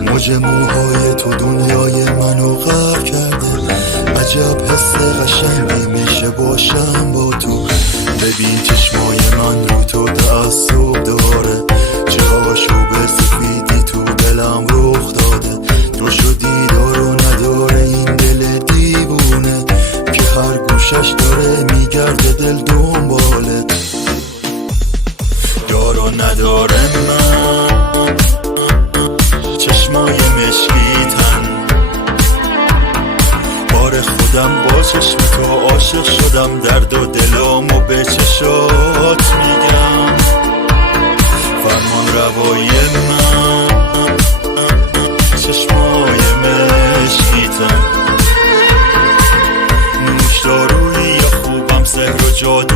موج موهای تو دنیای منو غرق کرده. عجب حس قشنگی میشه باشم با تو. ببین چشمای من رو تو تعصب داره، چه آشوب سفیدی تو دلم رخ داده. تو شدی دارو نداره این دل دیوونه، که هر گوشش داره میگرده دل دنبالت. دارو نداره من چشمای مشکیتن، بار خودم با چشم تو عاشق شدم. درد و دلامو به چشات میگم، فرمان روای من چشمای مشکیتن. نوش دارویی یا خوبم، سحر و جادو